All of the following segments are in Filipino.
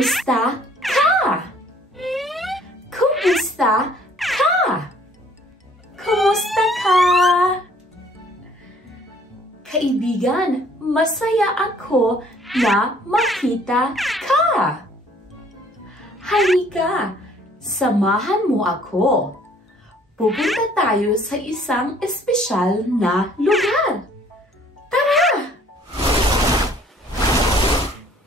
Kumusta ka? Kumusta ka? Kumusta ka? Kaibigan, masaya ako na makita ka. Halika, samahan mo ako. Pupunta tayo sa isang espesyal na lugar. Tara!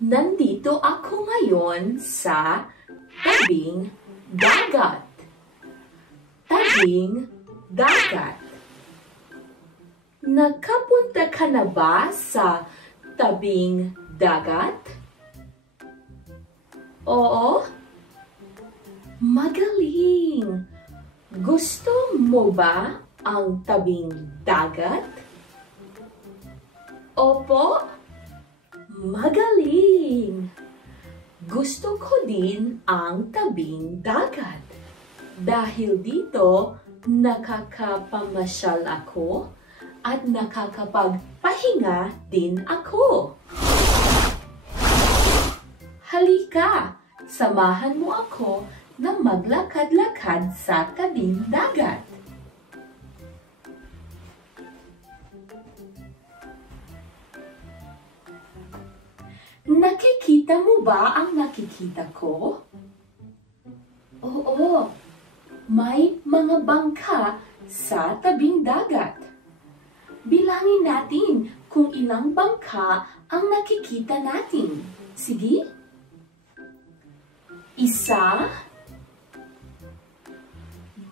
Nandito ako ngayon sa tabing dagat. Tabing dagat. Nakapunta ka na ba sa tabing dagat? Oo? Magaling! Gusto mo ba ang tabing dagat? Opo? Magaling! Gusto ko din ang tabing dagat. Dahil dito, nakakapamasyal ako at nakakapagpahinga din ako. Halika, samahan mo ako na maglakad-lakad sa tabing dagat. Nakikita mo ba ang nakikita ko? Oo, may mga bangka sa tabing dagat. Bilangin natin kung ilang bangka ang nakikita natin. Sige? 1,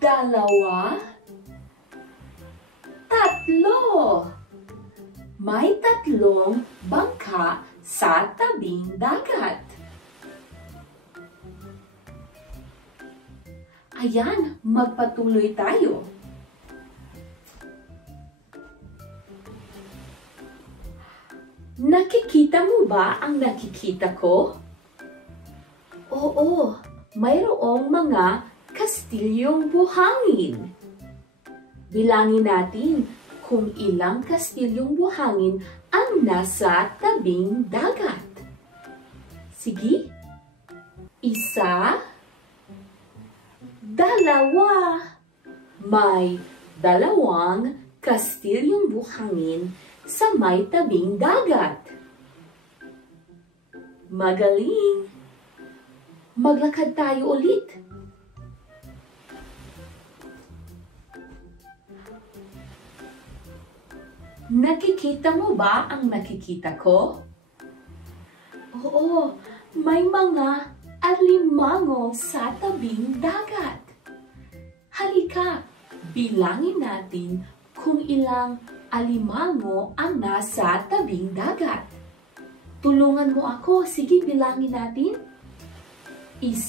2, 3. May 3 bangka sa tabing dagat. Ayan, magpatuloy tayo. Nakikita mo ba ang nakikita ko? Oo, mayroong mga kastilyong buhangin. Bilangin natin kung ilang kastilyong buhangin ang nasa tabing dagat. Sige? 1, 2. May 2 kastilyong buhangin sa may tabing dagat. Magaling! Maglakad tayo ulit. Nakikita mo ba ang nakikita ko? Oo, may mga alimango sa tabing dagat. Halika, bilangin natin kung ilang alimango ang nasa tabing dagat. Tulungan mo ako. Sige, bilangin natin. 1,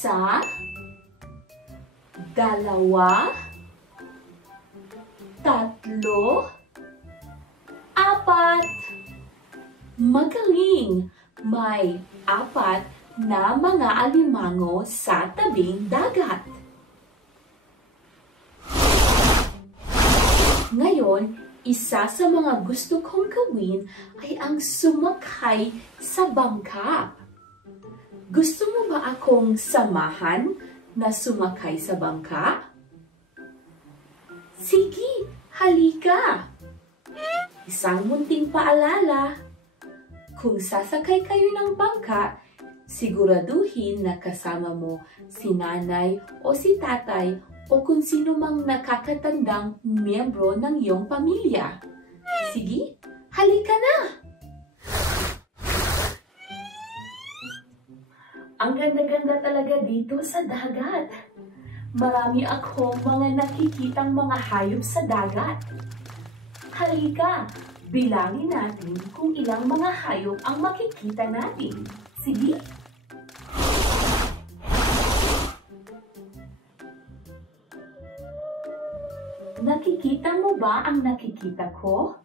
2, 3, 4. Magaling! May 4 na mga alimango sa tabing dagat. Ngayon, isa sa mga gusto kong gawin ay ang sumakay sa bangka. Gusto mo ba akong samahan na sumakay sa bangka? Sige, halika! Isang munting paalala. Kung sasakay kayo ng bangka, siguraduhin na kasama mo si nanay o si tatay o kung sino mang nakakatandang miyembro ng iyong pamilya. Sige, halika na! Ang ganda-ganda talaga dito sa dagat. Marami akong mga nakikitang mga hayop sa dagat. Halika, bilangin natin kung ilang mga hayop ang makikita natin. Sige? Nakikita mo ba ang nakikita ko?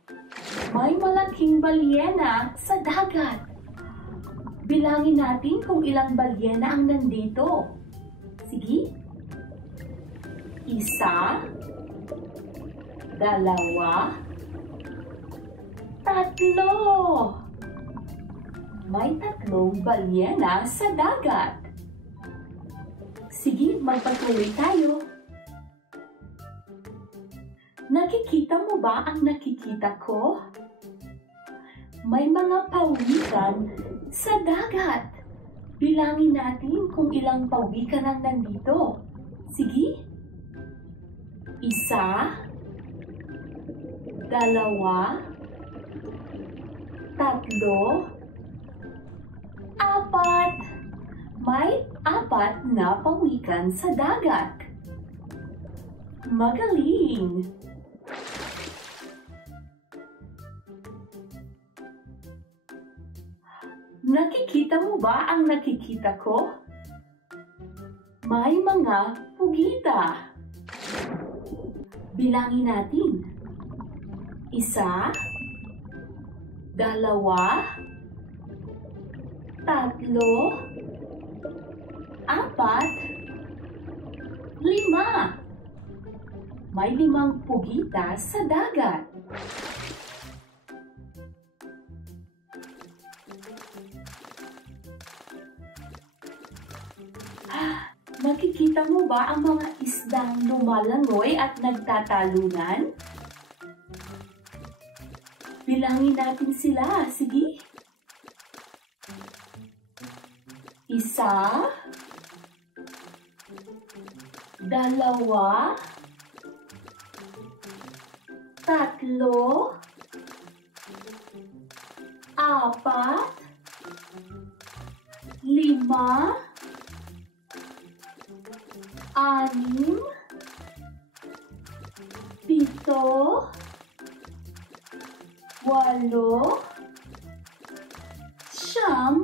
May malaking balyena sa dagat. Bilangin natin kung ilang balyena ang nandito. Sige? 1, 2, 3. May 3 balyena sa dagat. Sige, magpatuloy tayo. Nakikita mo ba ang nakikita ko? May mga pawikan sa dagat. Bilangin natin kung ilang pawikan ang nandito. Sige. 1, 2, 3, 4. May 4 na pawikan sa dagat. Magaling! Nakikita mo ba ang nakikita ko? May mga pugita. Bilangin natin. 1, 2, 3, 4, 5. May 5 pugita sa dagat. Nakikita mo ba ang mga isdang lumalangoy at nagtatalunan? Bilangin natin sila. Sige. 1, 2, 3, 4, 5. Anim, 7, 8, 9, 10.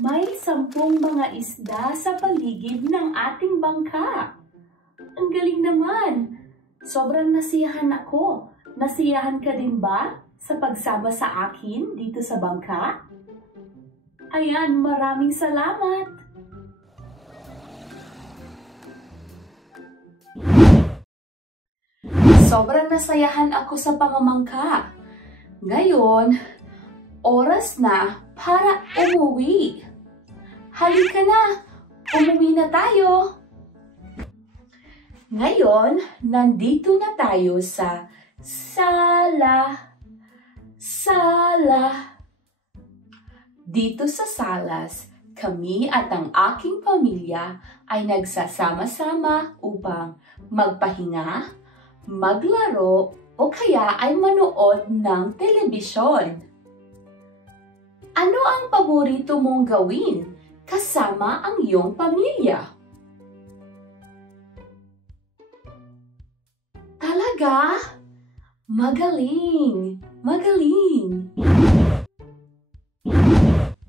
May 10 mga isda sa paligid ng ating bangka. Ang galing naman! Sobrang nasiyahan ako. Nasiyahan ka din ba sa pagsama sa akin dito sa bangka? Ayan, maraming salamat! Sobrang nasayahan ako sa pamamangka. Ngayon, oras na para umuwi. Halika na, umuwi na tayo. Ngayon, nandito na tayo sa sala. Dito sa salas, kami at ang aking pamilya ay nagsasama-sama upang magpahinga, maglaro, o kaya ay manood ng telebisyon. Ano ang paborito mong gawin kasama ang iyong pamilya? Talaga? Magaling! Magaling!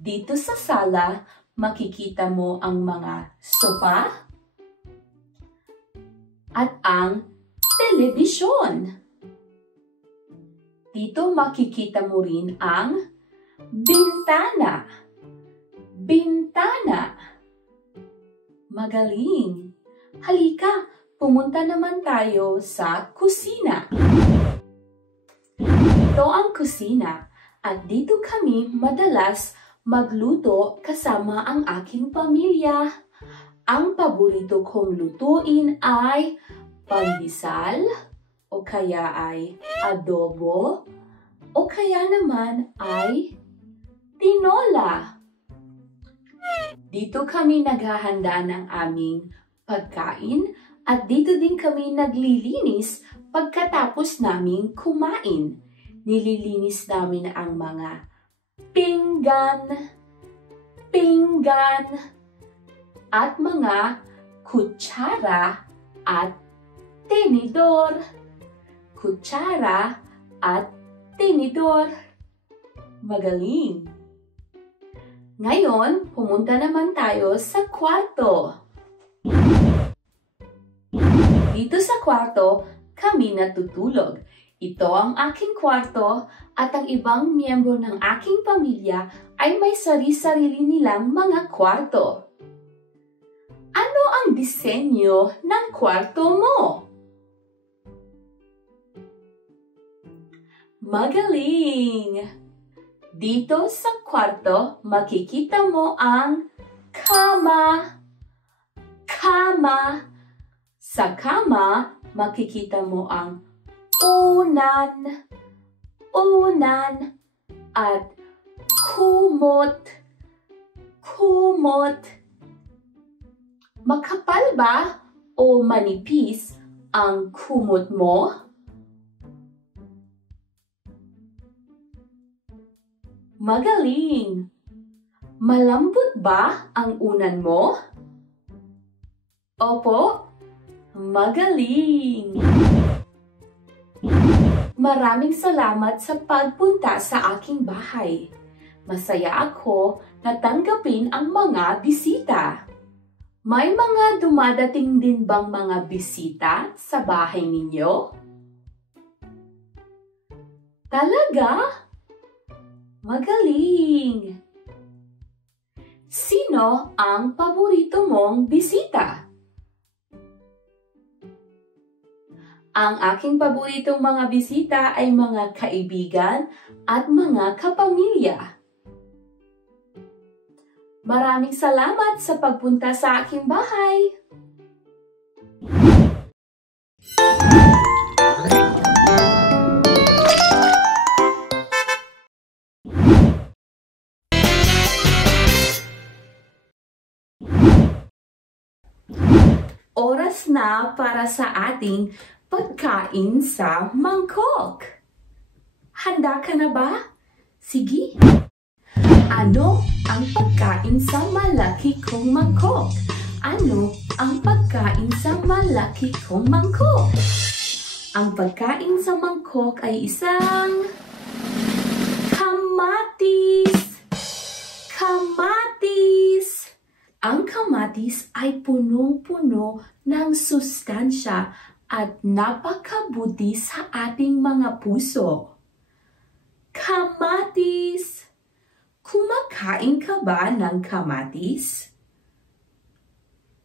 Dito sa sala, makikita mo ang mga sofa at ang telebisyon. Dito makikita mo rin ang bintana. Bintana. Magaling. Halika, pumunta naman tayo sa kusina. Ito ang kusina at dito kami madalas magluto kasama ang aking pamilya. Ang paborito kong lutuin ay pandesal, o kaya ay adobo, o kaya naman ay tinola. Dito kami naghahanda ng aming pagkain at dito din kami naglilinis pagkatapos naming kumain. Nililinis namin ang mga pinggan, at mga kutsara at tinidor. Kutsara at tinidor. Magaling! Ngayon, pumunta naman tayo sa kwarto. Dito sa kwarto, kami natutulog. Ito ang aking kwarto at ang ibang miyembro ng aking pamilya ay may sari-sarili nilang mga kwarto. Ano ang disenyo ng kwarto mo? Magaling! Dito sa kwarto, makikita mo ang kama. Kama. Sa kama, makikita mo ang unan. Unan. At kumot. Kumot. Makapal ba o manipis ang kumot mo? Magaling! Malambot ba ang unan mo? Opo, magaling! Maraming salamat sa pagpunta sa aking bahay. Masaya ako na tanggapin ang mga bisita. May mga dumadating din bang mga bisita sa bahay ninyo? Talaga? Magaling! Sino ang paborito mong bisita? Ang aking paboritong mga bisita ay mga kaibigan at mga kapamilya. Maraming salamat sa pagpunta sa aking bahay! Oras na para sa ating pagkain sa mangkok. Handa ka na ba? Sige! Ano ang pagkain sa malaki kong mangkok? Ano ang pagkain sa malaki kong mangkok? Ang pagkain sa mangkok ay isang kamatis! Kamatis! Ang kamatis ay punong-puno ng sustansya at napakabuti sa ating mga puso. Kamatis! Kumakain ka ba ng kamatis?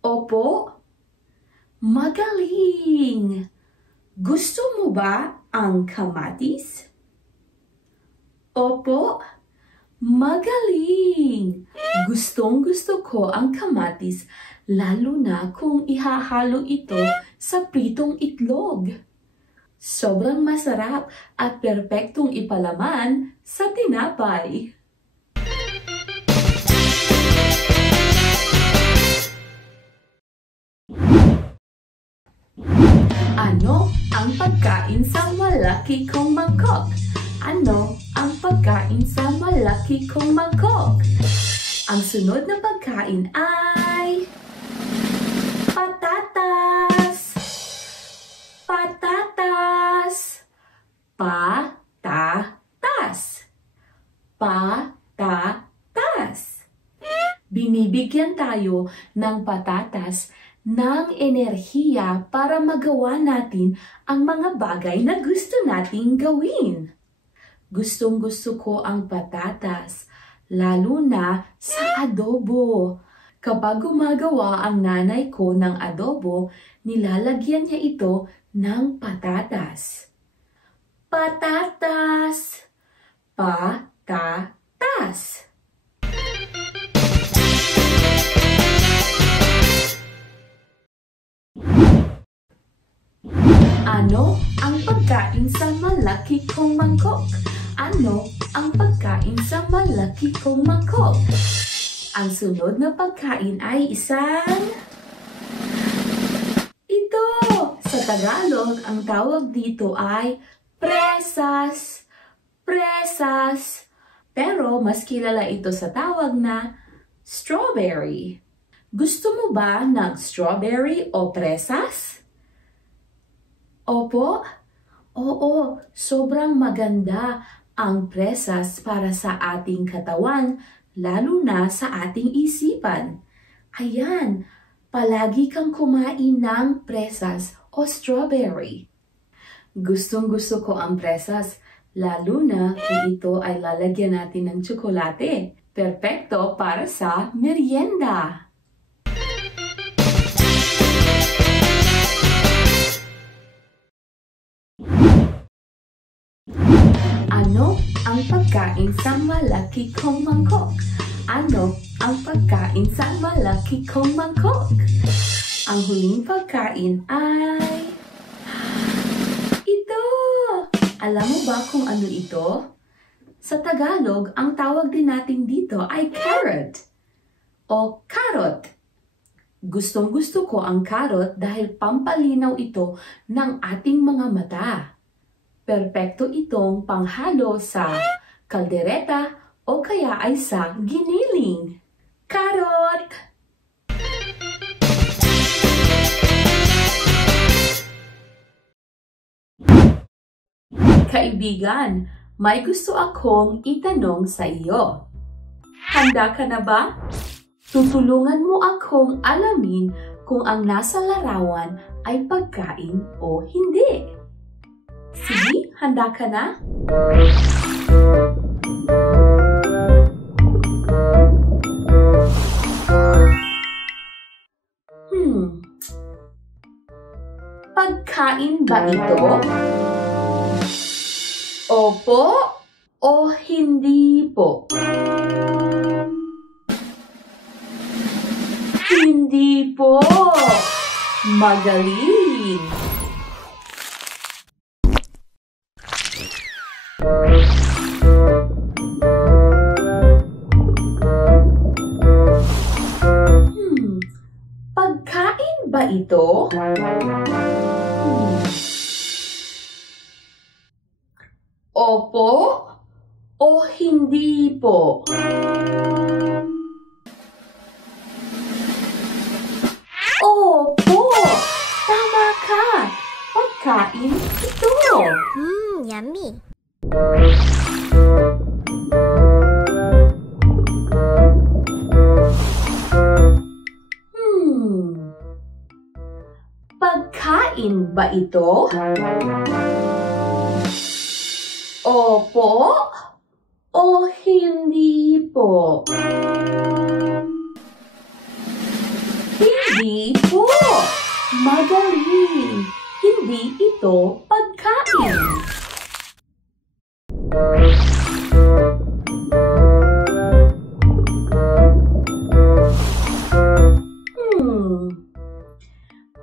Opo? Magaling! Gusto mo ba ang kamatis? Opo? Magaling! Gustong-gusto ko ang kamatis, lalo na kung ihahalo ito sa pritong itlog. Sobrang masarap at perpektong ipalaman sa tinapay. Ano ang pagkain sa malaki kong mangkok? Ano ang pagkain sa malaki kong mangkok? Ang sunod na pagkain ay patatas. Patatas. Patatas. Patatas. Binibigyan tayo ng patatas ng enerhiya para magawa natin ang mga bagay na gusto nating gawin. Gustong-gusto ko ang patatas, lalo na sa adobo. Kapag gumagawa ang nanay ko ng adobo, nilalagyan niya ito ng patatas. Patatas! Patatas! Ano ang pagkain sa malaki kong mangkok? Ano ang pagkain sa malaki kong mangkok? Ang sunod na pagkain ay isang... Ito! Sa Tagalog, ang tawag dito ay presas. Presas. Pero mas kilala ito sa tawag na strawberry. Gusto mo ba ng strawberry o presas? Opo? Oo, sobrang maganda ang presas para sa ating katawan, lalo na sa ating isipan. Ayan, palagi kang kumain ng presas o strawberry. Gustong-gusto ko ang presas, lalo na kung ito ay lalagyan natin ng tsokolate. Perpekto para sa merienda. Ano ang pagkain sa malaki kong mangkok? Ano ang pagkain sa malaki kong mangkok? Ang huling pagkain ay... ito! Alam mo ba kung ano ito? Sa Tagalog, ang tawag din natin dito ay carrot o carrot. Gustong-gusto ko ang carrot dahil pampalinaw ito ng ating mga mata. Perpekto itong panghalo sa kaldereta o kaya ay sa giniling. Carrot! Kaibigan, may gusto akong itanong sa iyo. Handa ka na ba? Tutulungan mo akong alamin kung ang nasa larawan ay pagkain o hindi. Sige, handa ka na? Pagkain ba ito? Opo o hindi po? Hindi po. Magaling. Pagkain ba ito? Opo o hindi po? Opo! Tama ka! Pagkain ito! Yummy! Pagkain ba ito? Opo o hindi po? Hindi po! Magaling! Hindi ito pagkain.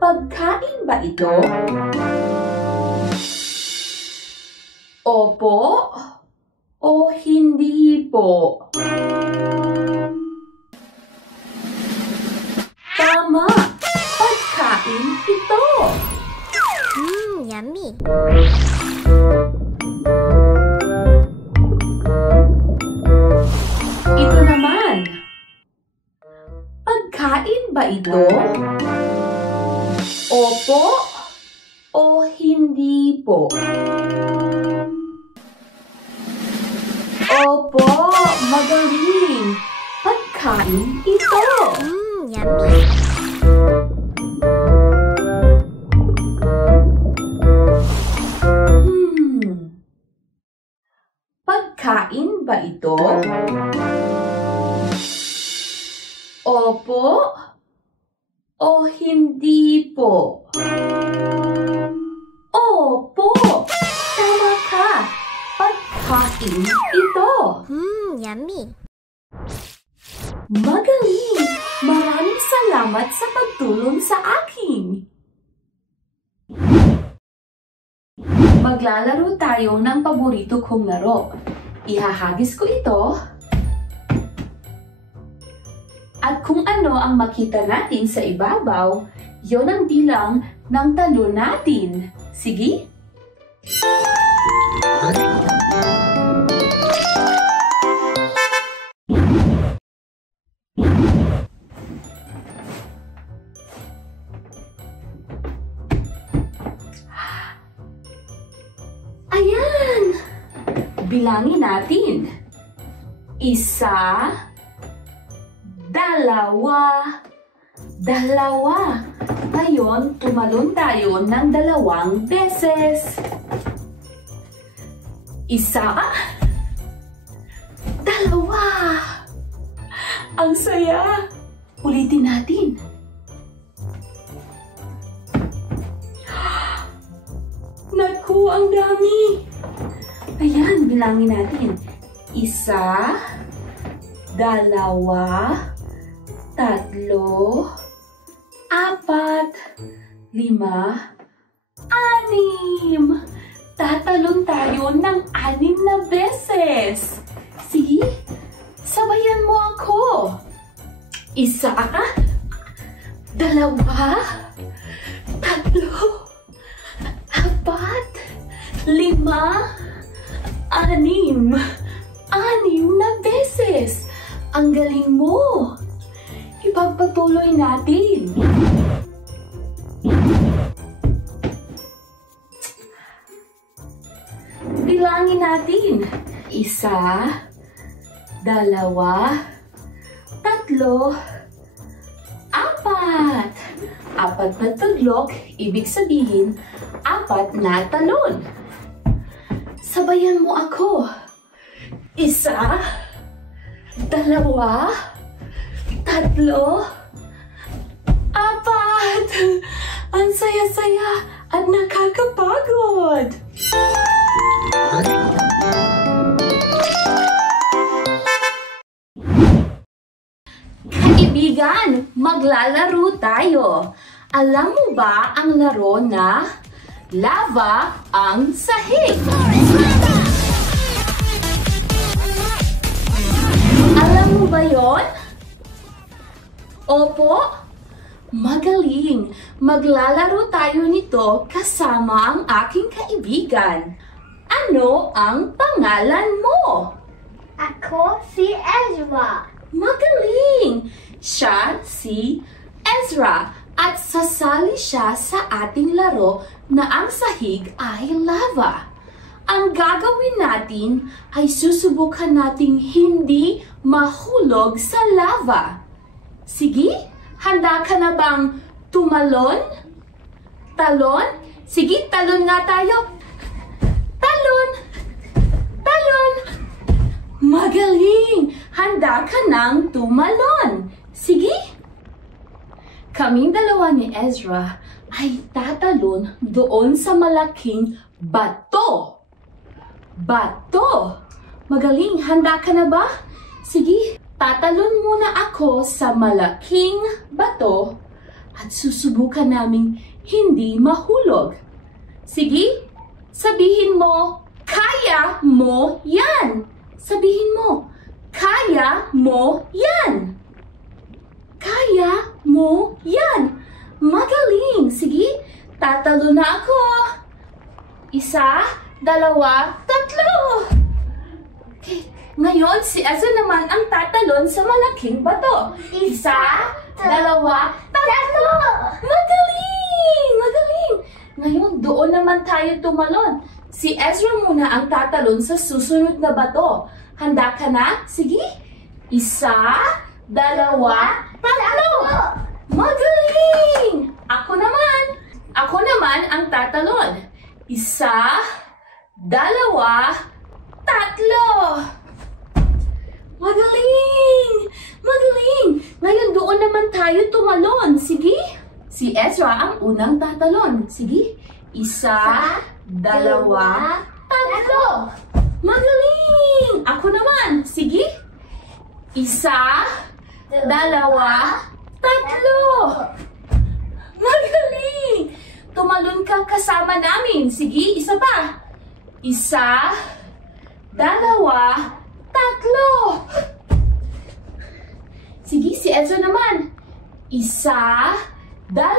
Pagkain ba ito? Opo o hindi po? Tama! Pagkain ito! Yummy! Ito naman! Pagkain ba ito? Opo o hindi po? Opo! Magaling! Pagkain ito! Yummy! Pagkain ba ito? Opo o hindi po? Opo! Tama ka! Pagkain ito! Yummy! Magaling! Maraming salamat sa pagtulong sa akin! Maglalaro tayo ng paborito kong laro. Ihahagis ko ito. At kung ano ang makita natin sa ibabaw, yon ang bilang ng talon natin. Sige? Ayan! Bilangin natin. 1, 2, 2. Ngayon, tumalon tayo ng 2 beses. 1, 2. Ang saya! Ulitin natin. Naku, ang dami! Ayan, bilangin natin. 1, 2, 3, 4, 5, 6. Tatalon tayo ng 6 na beses. Sige, sabayan mo ako. 1, 2, 3, 4, 5, 6 na beses. Ang galing mo. Ipagpatuloy natin. Bilangin natin. 1, 2, 3, 4. 4 na tudlok, ibig sabihin, 4 na talon. Sabayan mo ako. 1, 2, 3, 4. Ang saya-saya at nakakapagod. Kaibigan, maglalaro tayo. Alam mo ba ang laro na lava ang sahig? Alam mo ba yon? Opo, magaling. Maglalaro tayo nito kasama ang aking kaibigan. Ano ang pangalan mo? Ako si Ezra. Magaling! Siya si Ezra at sasali siya sa ating laro na ang sahig ay lava. Ang gagawin natin ay susubukan nating hindi mahulog sa lava. Sige, handa ka na bang tumalon? Talon? Sige, talon nga tayo. Talon! Talon! Magaling! Handa ka nang tumalon. Sige? Kaming dalawa ni Ezra ay tatalon doon sa malaking bato. Bato! Magaling! Handa ka na ba? Sige, tatalon muna ako sa malaking bato at susubukan naming hindi mahulog. Sige, sabihin mo, kaya mo yan! Sabihin mo, kaya mo yan! Kaya mo yan! Magaling! Sige, tatalo na ako! 1, 2, 3. Okay. Ngayon, si Ezra naman ang tatalon sa malaking bato. 1, 2, 3. Magaling! Magaling! Ngayon, doon naman tayo tumalon. Si Ezra muna ang tatalon sa susunod na bato. Handa ka na? Sige. 1, 2, 3. Magaling! Ako naman ang tatalon. 1, 2, 3. Magaling! Magaling! Ngayon doon naman tayo tumalon. Sige. Si Ezra ang unang tatalon. Sige. 1, 2, 3. Magaling! Ako naman. Sige. 1, 2, 3. Magaling! Tumalon ka kasama namin. Sige, isa pa. 1, 2, 3. Sige, si Ezra naman. 1, 2, 3.